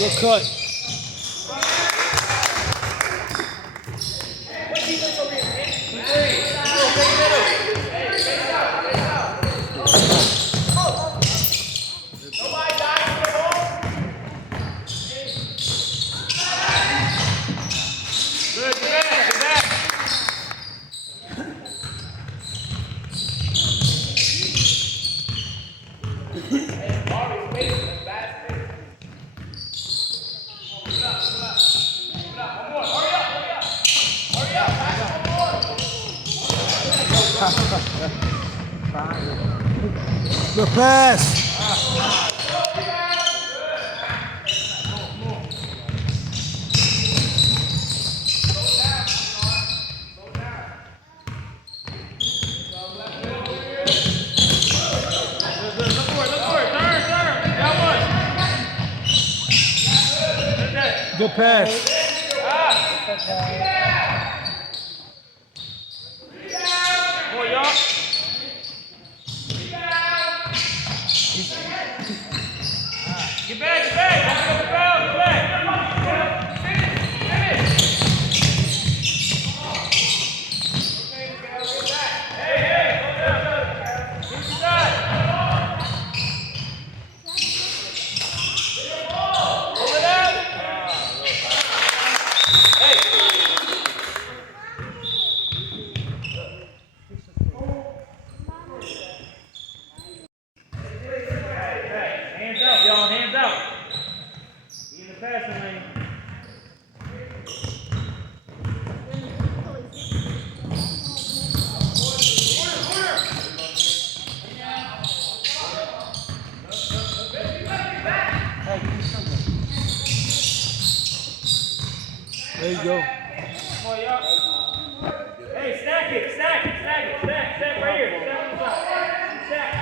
Good cut. Good pass. Good pass. Get back, get back! Get back! Hands up, y'all, hands up. Be in the passing lane. There you go. Hey, stack it right here. Stack on the side. Stack.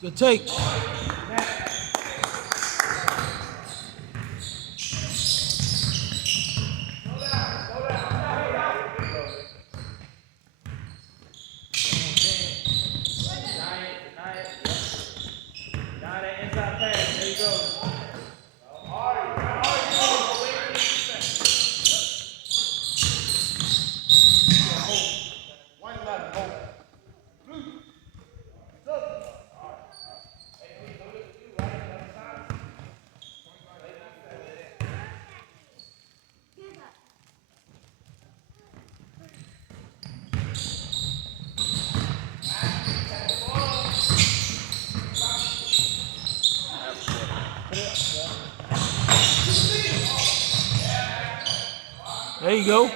Good take. There you go.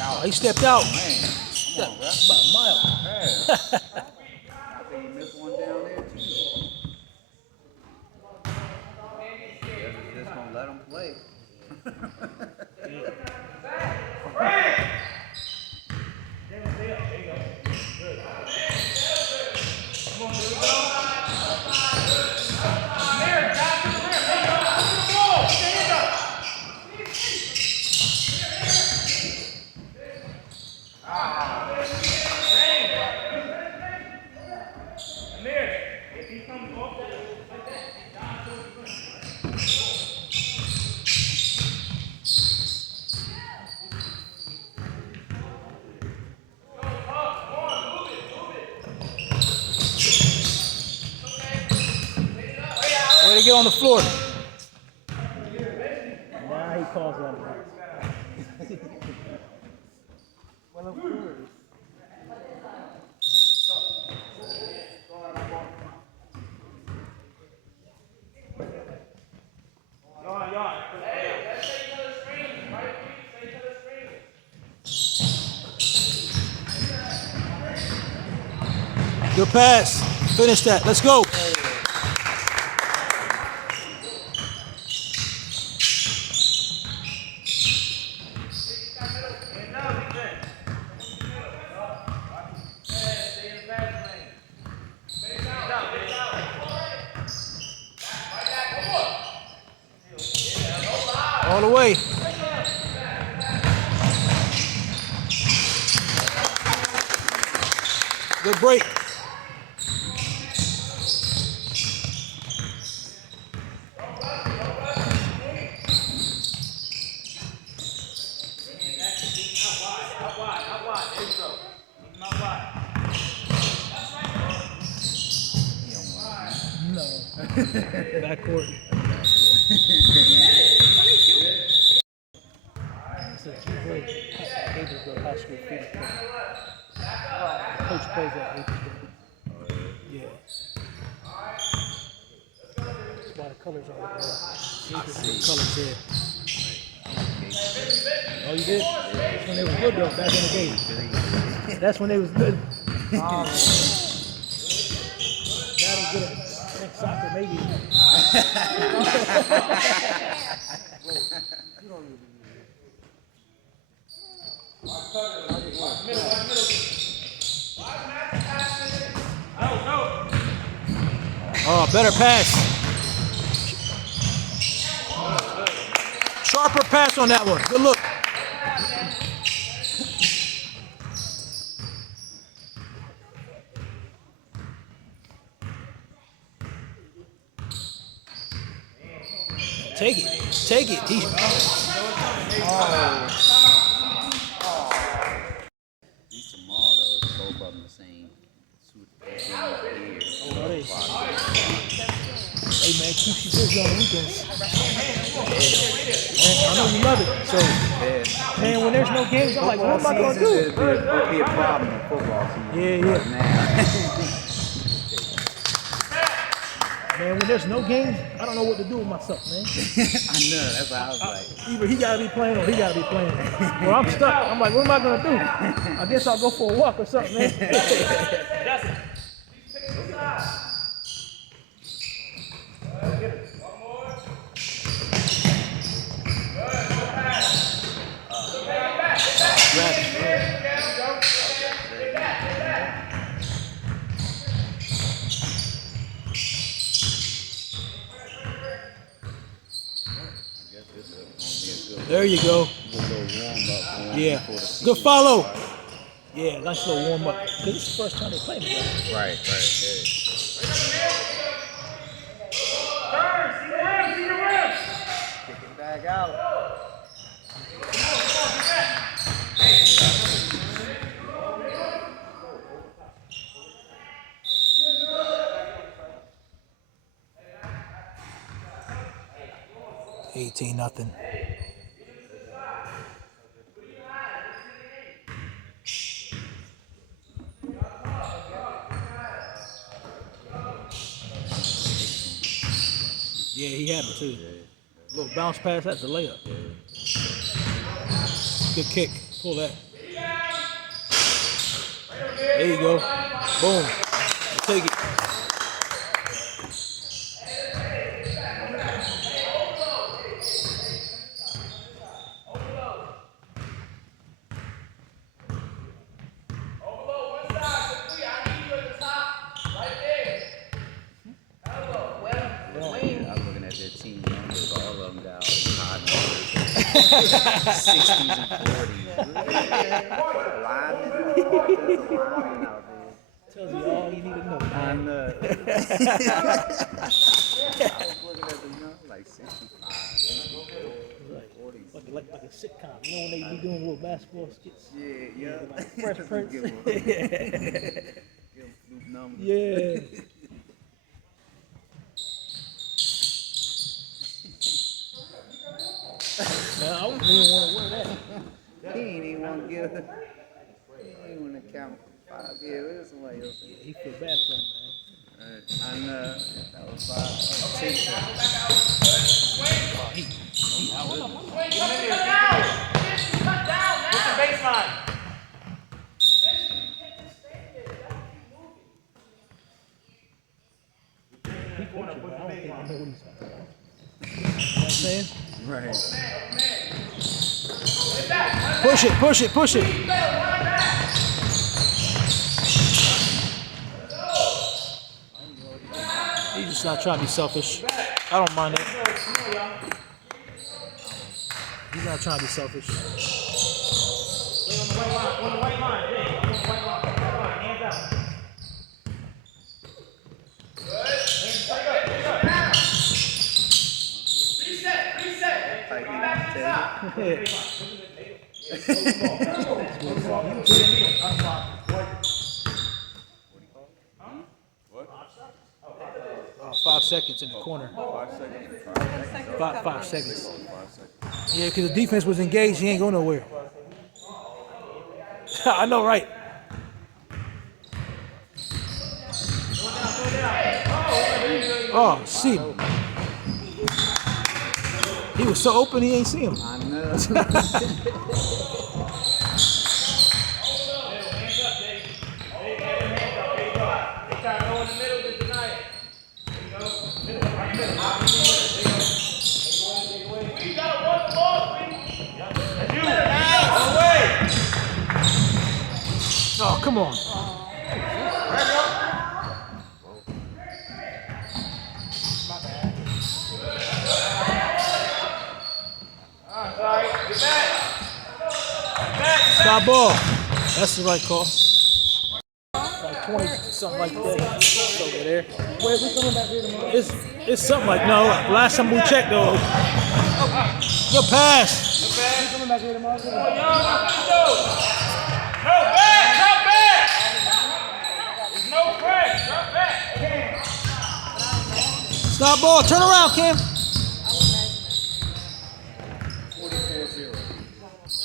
Oh, he stepped out. Man, come on, bro. About a mile. I think he missed one down there, too. Just gonna let him play. Way to get on the floor. Now he calls on it. Well, of course. Good pass. Finish that. Let's go. All the way. Good break. No. Backcourt. It's a G-Boy, Hazelbrook High School feeder program. Coach plays at Hazelbrook. Yeah. That's why the colors are like that. Hazelbrook colors there. Oh, you did? That's when they was good though, back in the day. That's when they was good. Now they good at next soccer, maybe. Oh, better pass. Sharper pass on that one. Good look. Take it. Take it. These tomorrow though, it's both of them the same. Hey man, keeps you busy on the weekends. Man, I know you love it. So, man, when there's no games, I'm like, what am I gonna do? It'd be a problem in football season. Yeah. Right now. Man, when there's no games, I don't know what to do with myself, man. I know, that's why I was like. Either he gotta be playing or he gotta be playing. Well, I'm stuck. I'm like, what am I gonna do? I guess I'll go for a walk or something, man. There you go. Yeah. Good follow. Yeah, nice little warm up. Because it's the first time they play together. Right. Turn, see the rim. Kick it back out. 18-0. Yeah, he had him too. Little bounce pass, that's a layup. Good kick. Pull that. There you go. Boom. Take it. '60s and '40s. Tells you all you need to know. I know. I was looking at the, like 65, 40s. Like a sitcom. You know when they be doing little basketball skits? Yeah. Like Fresh Prince. Give them Snoop numbers. Yeah. Man, I wouldn't even want to wear that. He ain't even want to give. He ain't want to count 5 years. It was somebody else. Yeah, he feel bad for him, man. I know. That was 5. Cut down now. What's the baseline? He coaching, but I don't think I know what he's talking about. You know what I'm saying? Right. Push it, push it, push it. He's just not trying to be selfish. I don't mind it. He's not trying to be selfish. On the white line, on the white line, Jay. On the white line, hands up. What? 5 seconds in the corner. 5 seconds. 5 seconds. 5 seconds. Yeah, because the defense was engaged. He ain't going nowhere. I know, right? Oh, see him. He was so open, he ain't see him. I know. Oh, come on. Stop ball. That's the right call. Like 20, something like that. Over there. Wait, we coming back here tomorrow? It's something like, no, last time we checked though. Good pass. We coming back here tomorrow? Stop ball. Turn around, Kim.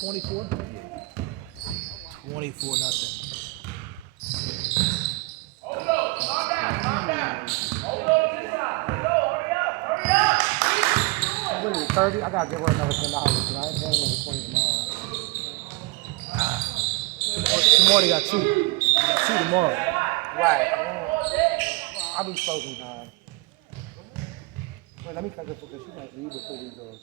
24? 24 nothing. Kirby, I gotta give her another $10. I ain't paying another 20 tomorrow. Tomorrow they got 2. They got 2 tomorrow. Right. I'll be closing time. Wait, let me cut this because she might leave before we go.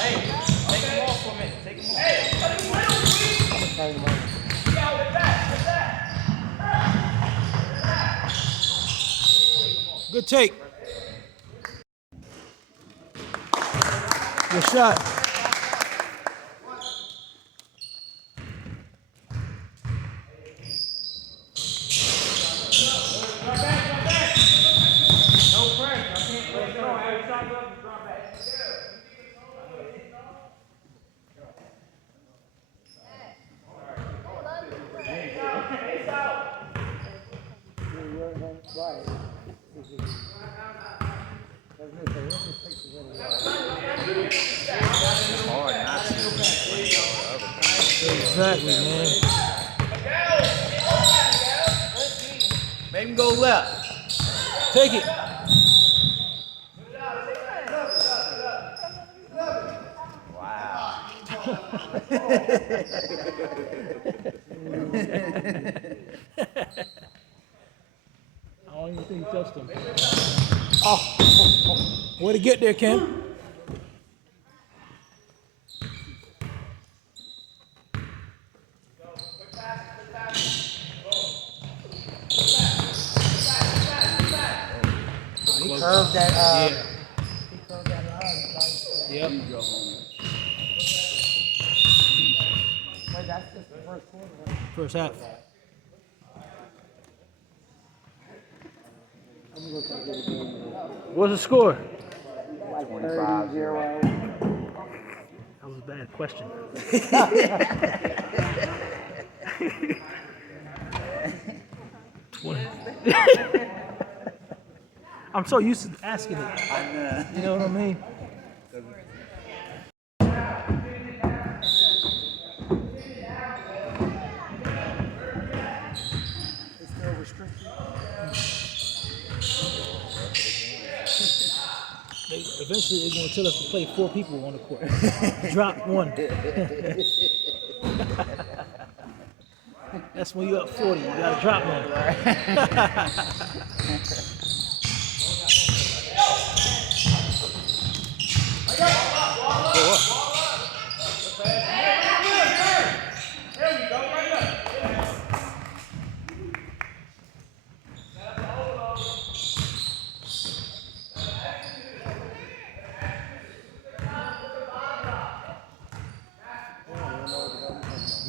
Hey, take him off for a minute. Take him off. I'm gonna carry them over. Good take. Good shot. It's hard not to when all the other things. Exactly, man. Make him go left. Take it. I don't even think he touched him. Oh. Way to get there, Ken. He curved that, Yeah. he curved that line. Yep. Wait, that's just the first quarter, right? First half. I'm gonna go try to get a game. What's the score? Like 30-0. That was a bad question. 20. I'm so used to asking it. I know. You know what I mean? It's still restricted. Eventually, they're going to tell us to play 4 people on the court. Drop 1. That's when you're up 40. You got to drop 1.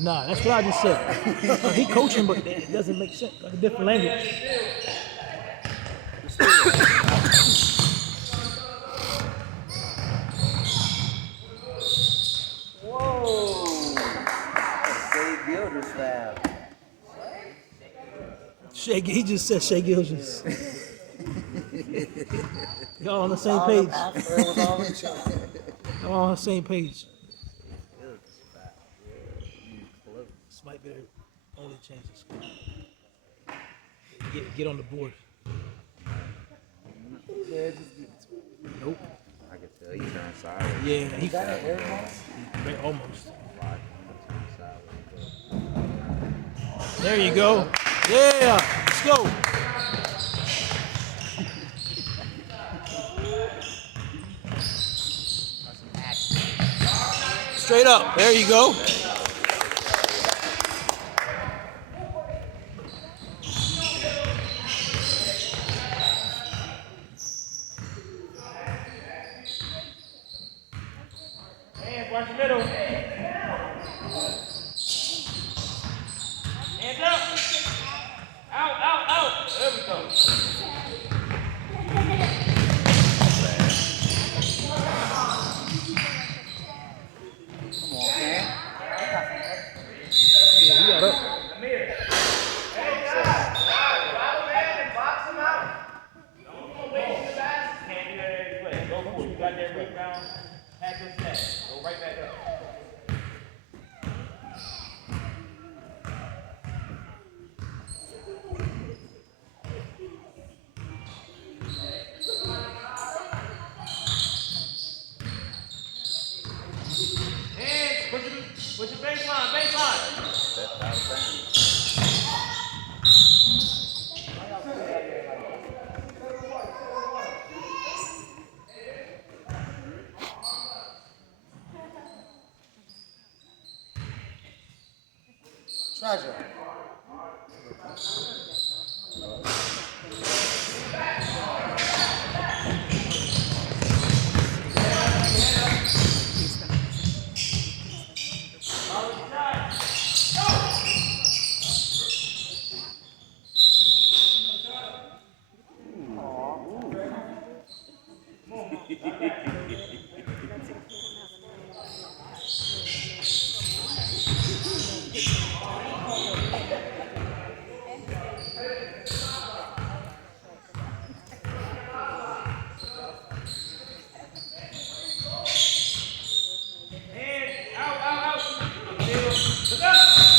Nah, that's what I just said. He coaching, but it doesn't make sense. Like a different language. Whoa! Say Gilder's foul. He just said Shea Gilgis. Y'all on the same page. Y'all on the same page. This might be the only chance to score. Get on the board. Nope. I can tell you turned sideways. Yeah, he almost. There you go. Yeah, let's go. Straight up. There you go. Hands, watch the middle. Hands up. Out, out, out. There we go. Come on, man. Yeah, he got up. Box him out. Don't waste the basket. Can't do that every play. Go for it. You got that rebound. Have them set. Go right back up. Hands, push your baseline. Step out of bounds. Treasure.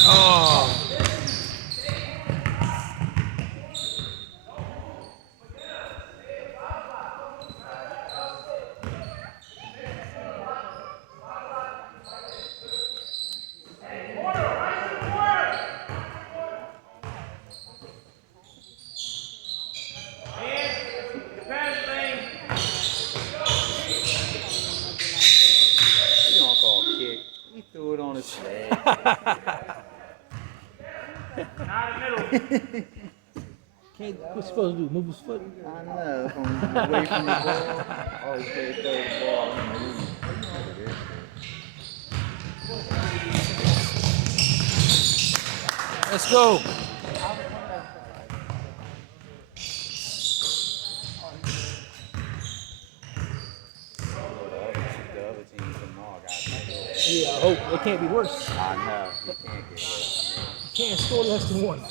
Oh. You don't call kick. He threw it on his leg. Can't, what's he supposed to do? Move his foot? I know. From away from the ball. Oh, he can't throw the ball. Let's go. The other team tomorrow got to Yeah, I hope. It can't be worse. I know. You can't get worse. Can't score less than one.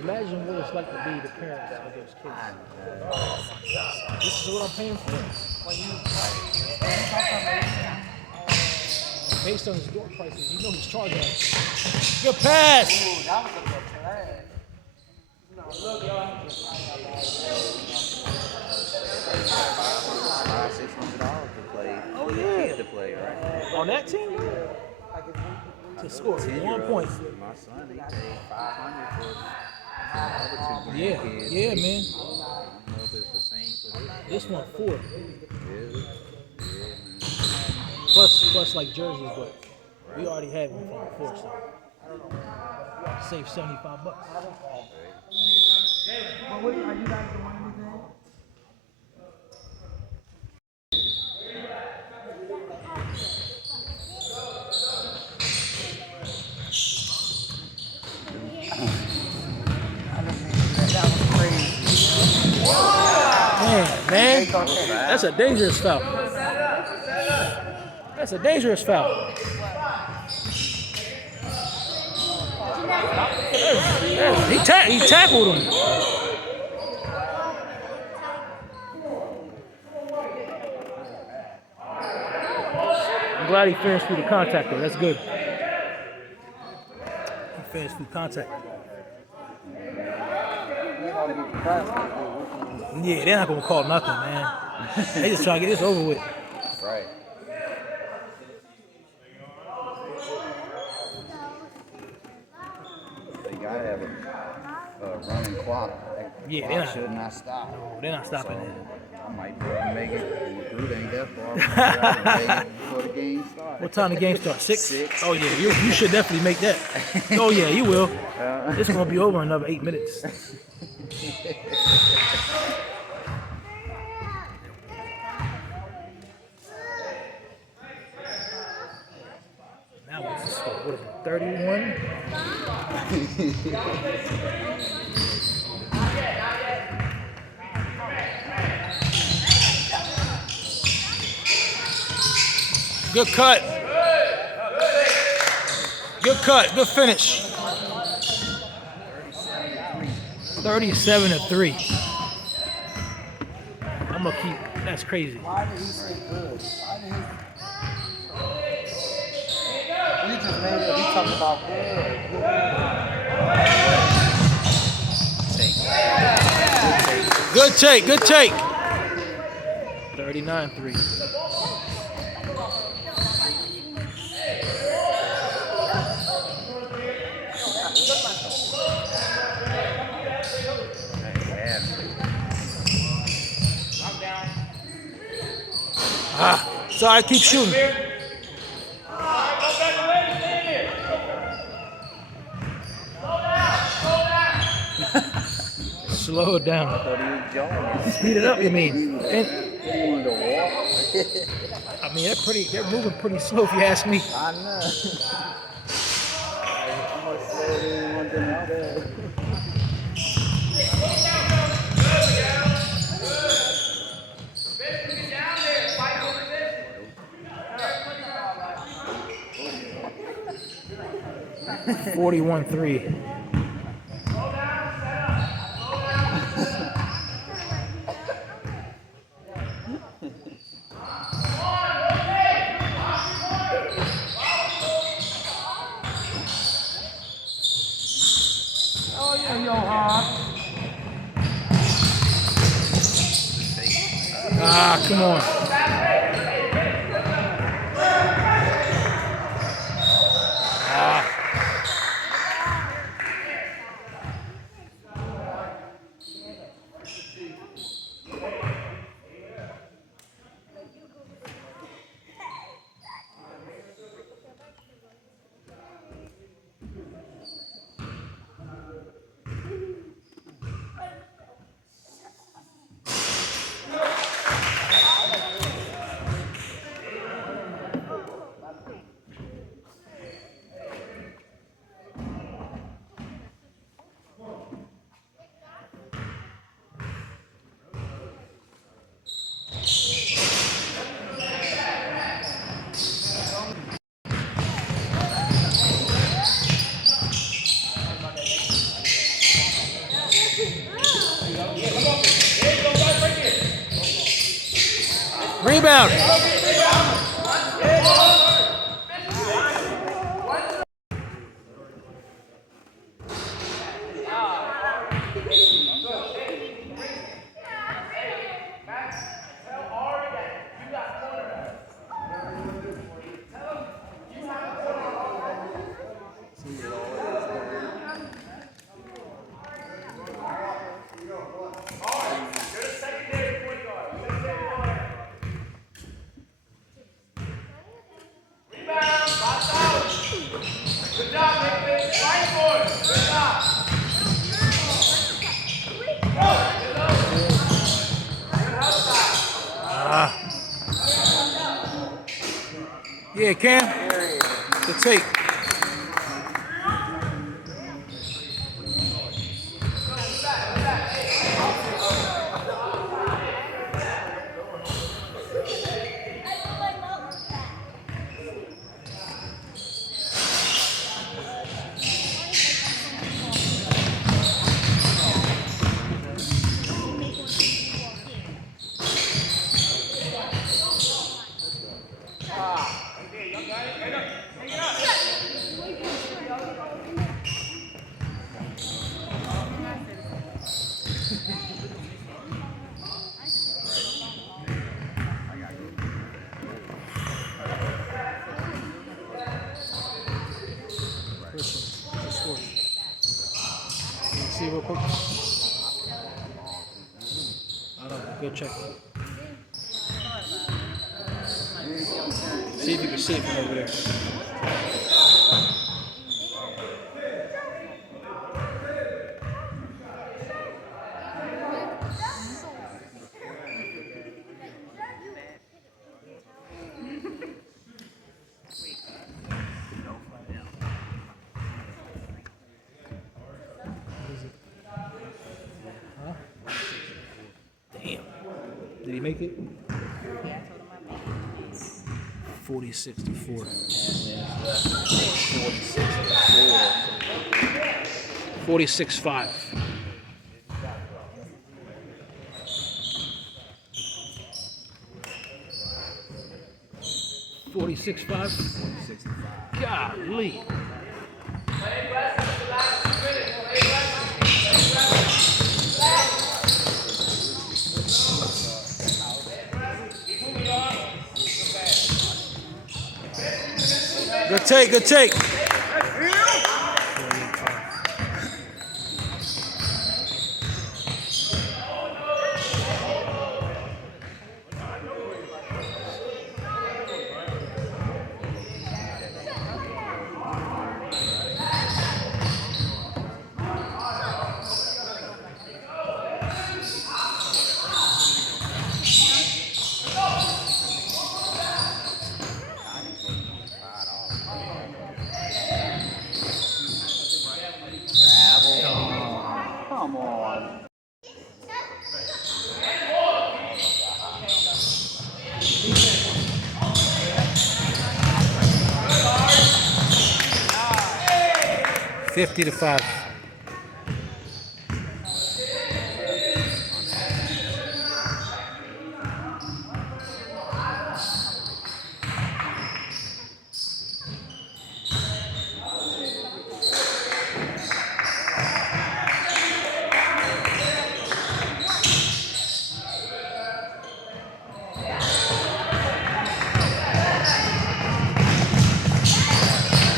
Imagine what it's like to be the parents of those kids. This is what I'm paying for. Based on his door prices, you know he's charging us. Good pass! That was a good play. $500-$600 to play. Oh, For the yeah. kid to play, right? On that team? To score 1 point. My son, he paid $500 for the other two Yeah, grandkids. yeah, man. I don't know if it's the same for This one 4. Yeah, man. Plus like jerseys, but we already had one from before, so save $75. But what are you guys doing anything? Man, man. That's a dangerous foul. That's a dangerous foul. He tackled him. I'm glad he finished through the contact though. That's good. He finished through contact. Yeah, they're not gonna call nothing, man. They just trying to get this over with. Right. They gotta have a running clock. Yeah, Clock should not stop. No, they're not stopping it. I might be able to make it. Recruit ain't that far. I might be able to make it before the game starts. What time the game starts? 6? 6. Oh yeah, you should definitely make that. Oh yeah, you will. It's gonna be over in another 8 minutes. Now what's the score? What is it? 31? Good cut. Good cut. Good finish. 37-3. I'm gonna keep. That's crazy. Why did he say good? Why did he just made it. He talking about good. Good take. Good take. 39-3. So I keep shooting. Slow it down. I thought he was jogging. Speed it up, you mean? And, He wanted to walk. I mean, they're moving pretty slow if you ask me. I know. How much slower do you want them out there? 41-3. Oh yeah, yo, hard. Ah, come on. Rebound. Yeah, Cam. The tape. See real quick. I don't know. Go check. See if you can see it from over there. Damn. Did he make it? 46 to 4. 46-5. Golly. Good take, good take. Come on. $50 to 5.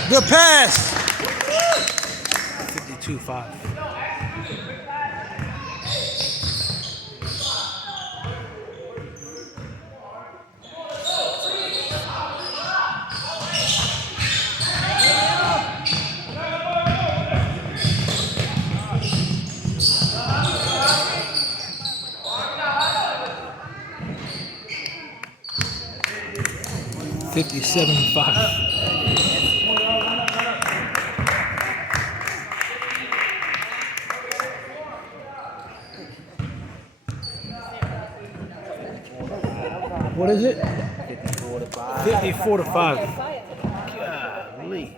Good pass. 52-5. $57-5. What is it? 54 to 5. 54 to 5. Golly.